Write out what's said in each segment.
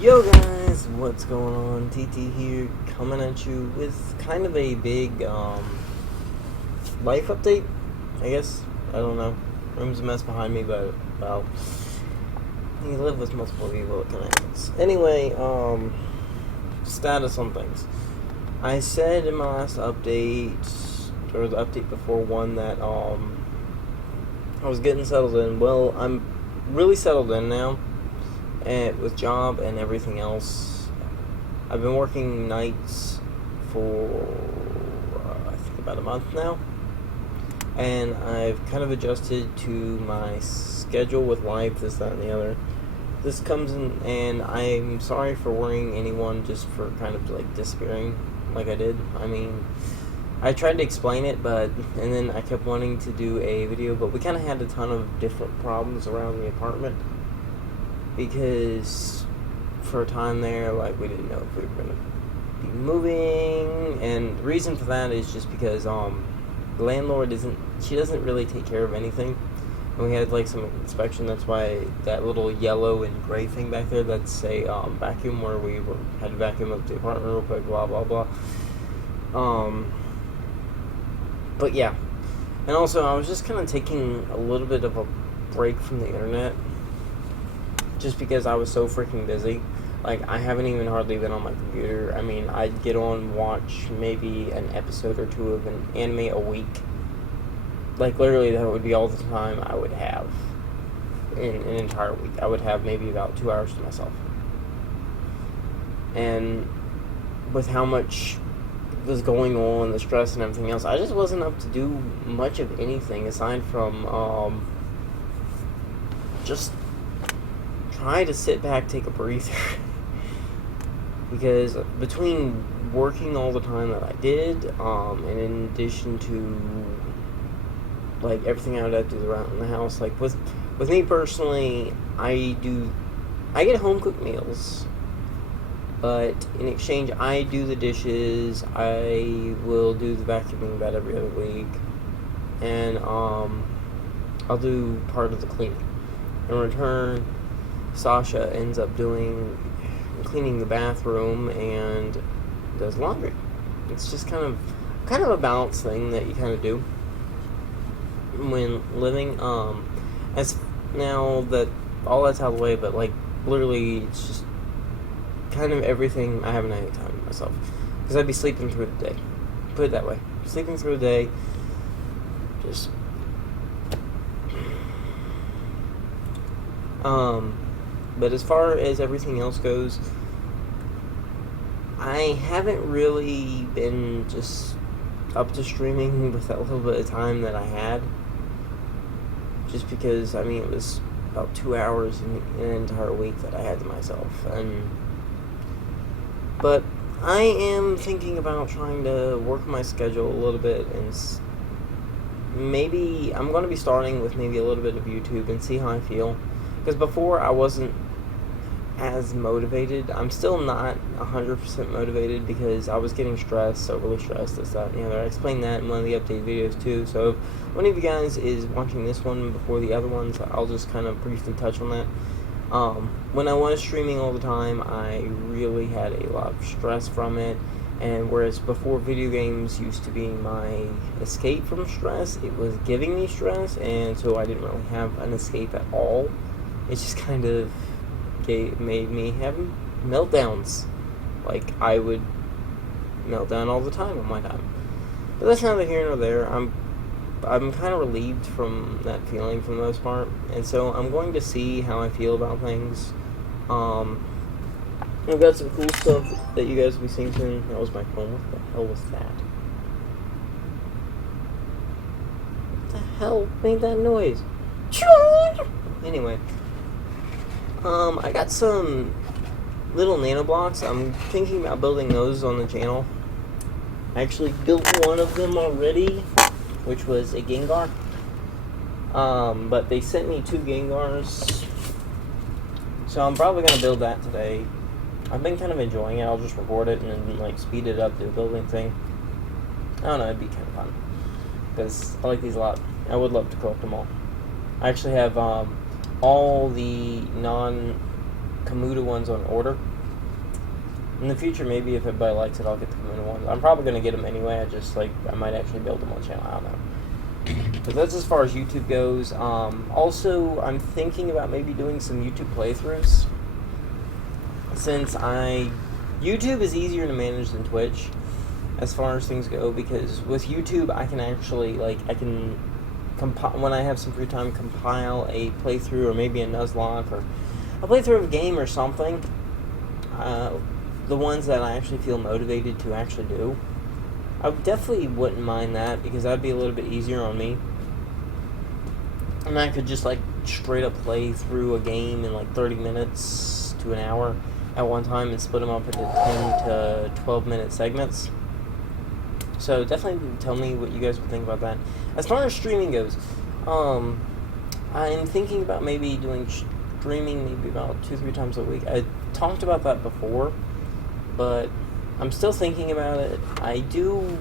Yo guys, what's going on? TT here, coming at you with kind of a big life update, I guess. I don't know. Room's a mess behind me, but well, you live with multiple people, it kind of happens. Anyway, status on things. I said in my last update, or the update before one, that I was getting settled in. Well, I'm really settled in now. And with job and everything else, I've been working nights for I think about a month now, and I've kind of adjusted to my schedule with life, this, that, and the other. This comes in, and I'm sorry for worrying anyone just for kind of like disappearing like I did. I mean, I tried to explain it, and then I kept wanting to do a video, but we kind of had a ton of different problems around the apartment. Because for a time there, like, we didn't know if we were going to be moving, and the reason for that is just because the landlord doesn't really take care of anything, and we had like some inspection. That's why that little yellow and gray thing back there, that's a vacuum, where we had to vacuum up the apartment real quick, blah blah blah. But yeah, and also I was just kind of taking a little bit of a break from the internet, just because I was so freaking busy. Like, I haven't even hardly been on my computer. I mean, I'd get on, watch maybe an episode or two of an anime a week. Like, literally, that would be all the time I would have in an entire week. I would have maybe about 2 hours to myself. And with how much was going on, the stress and everything else, I just wasn't up to do much of anything aside from just try to sit back, take a breather. Because between working all the time that I did, and in addition to like everything I would have to do around the house, like with me personally, I get home cooked meals, but in exchange I do the dishes. I will do the vacuuming about every other week, and I'll do part of the cleaning. In return, Sasha ends up cleaning the bathroom and does laundry. It's just kind of a balance thing that you kind of do when living. As now that all that's out of the way, but like literally, it's just kind of everything. I haven't had any time to myself because I'd be sleeping through the day. Put it that way, sleeping through the day. Just But as far as everything else goes, I haven't really been just up to streaming with that little bit of time that I had. Just because, I mean, it was about 2 hours in an entire week that I had to myself. But I am thinking about trying to work my schedule a little bit, and maybe I'm going to be starting with maybe a little bit of YouTube and see how I feel. Because before I wasn't as motivated. I'm still not 100% motivated because I was getting stressed, overly stressed, this, that, and the other. I explained that in one of the update videos too. So if one of you guys is watching this one before the other ones, I'll just kind of briefly touch on that. When I was streaming all the time, I really had a lot of stress from it. And whereas before, video games used to be my escape from stress, it was giving me stress, and so I didn't really have an escape at all. It just kind of made me have meltdowns. Like, I would melt down all the time on my time. But that's neither here nor there. I'm kind of relieved from that feeling for the most part, and so I'm going to see how I feel about things. I've got some cool stuff that you guys will be seeing soon. That was my phone. What the hell was that? What the hell made that noise? Anyway, I got some little nano blocks. I'm thinking about building those on the channel. I actually built one of them already, which was a Gengar. But they sent me 2 Gengars, so I'm probably going to build that today. I've been kind of enjoying it. I'll just record it and then like speed it up, do a building thing. I don't know, it'd be kind of fun because I like these a lot. I would love to collect them all. I actually have all the Kamuda ones on order. In the future, maybe if everybody likes it, I'll get the Kamuda ones. I'm probably going to get them anyway. I might actually build them on channel. I don't know. But that's as far as YouTube goes. Also, I'm thinking about maybe doing some YouTube playthroughs. Since YouTube is easier to manage than Twitch as far as things go, because with YouTube I can actually, when I have some free time, compile a playthrough or maybe a Nuzlocke or a playthrough of a game or something. The ones that I actually feel motivated to actually do. I definitely wouldn't mind that, because that'd be a little bit easier on me. And I could just straight up play through a game in 30 minutes to an hour at one time and split them up into 10 to 12 minute segments. So definitely tell me what you guys would think about that. As far as streaming goes, I'm thinking about maybe doing streaming maybe about 2-3 times a week. I talked about that before, but I'm still thinking about it. I do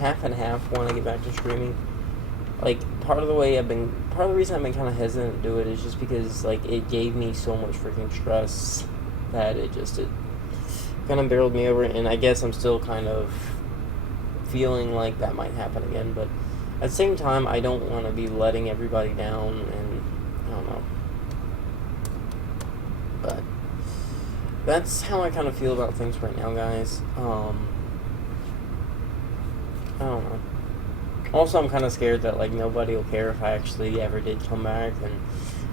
half and half want to get back to streaming. Part of the reason I've been kind of hesitant to do it is just because it gave me so much freaking stress that it kind of barreled me over, and I guess I'm still kind of feeling like that might happen again, but at the same time, I don't want to be letting everybody down, and I don't know. But that's how I kind of feel about things right now, guys. I don't know. Also, I'm kind of scared that nobody will care if I actually ever did come back, and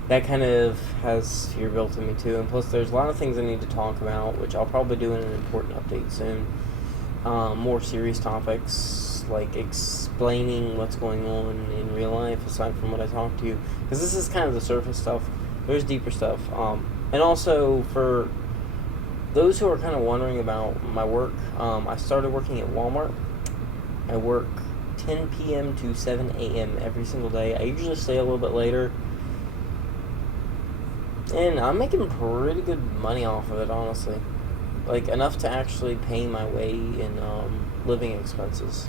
that kind of has fear built in me too. And plus, there's a lot of things I need to talk about, which I'll probably do in an important update soon. More serious topics, like explaining what's going on in real life, aside from what I talk to you. Because this is kind of the surface stuff. There's deeper stuff. And also, for those who are kind of wondering about my work, I started working at Walmart. I work 10 p.m. to 7 a.m. every single day. I usually stay a little bit later. And I'm making pretty good money off of it, honestly. Enough to actually pay my way in living expenses.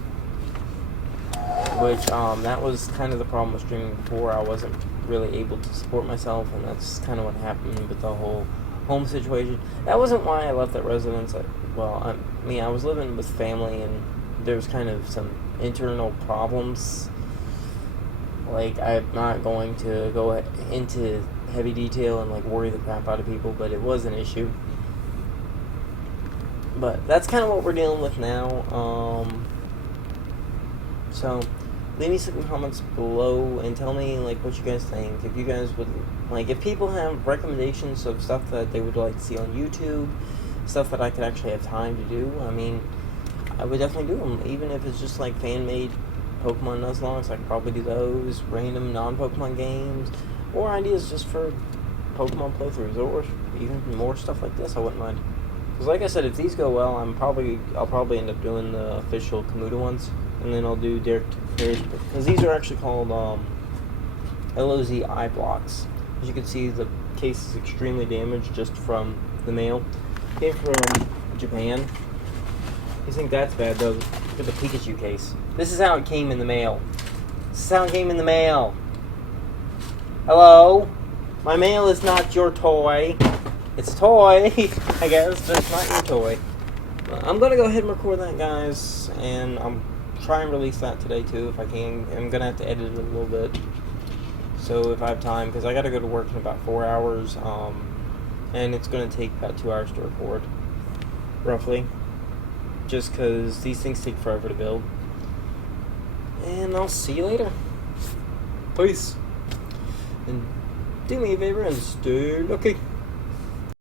Which, that was kind of the problem with streaming before. I wasn't really able to support myself, and that's kind of what happened with the whole home situation. That wasn't why I left that residence. I was living with family, and there was kind of some internal problems. I'm not going to go into heavy detail and worry the crap out of people, but it was an issue. But that's kind of what we're dealing with now. So leave me some comments below and tell me what you guys think. If you guys would if people have recommendations of stuff that they would like to see on YouTube, stuff that I could actually have time to do, I would definitely do them. Even if it's just fan-made Pokemon Nuzlocke, I could probably do those. Random non-Pokemon games, or ideas just for Pokemon playthroughs, or even more stuff like this. I wouldn't mind. Because like I said, if these go well, I'll probably end up doing the official Kamuda ones, and then I'll do Derek, because these are actually called LOZ eye blocks. As you can see, the case is extremely damaged just from the mail. Came from Japan. You think that's bad though? Look at the Pikachu case. This is how it came in the mail. This is how it came in the mail. Hello? My mail is not your toy. It's a toy, I guess, but it's not your toy. I'm going to go ahead and record that, guys, and I'm try and release that today, too, if I can. I'm going to have to edit it a little bit, so if I have time, because I got to go to work in about 4 hours, and it's going to take about 2 hours to record, roughly, just because these things take forever to build. And I'll see you later. Peace. And do me a favor and stay lucky.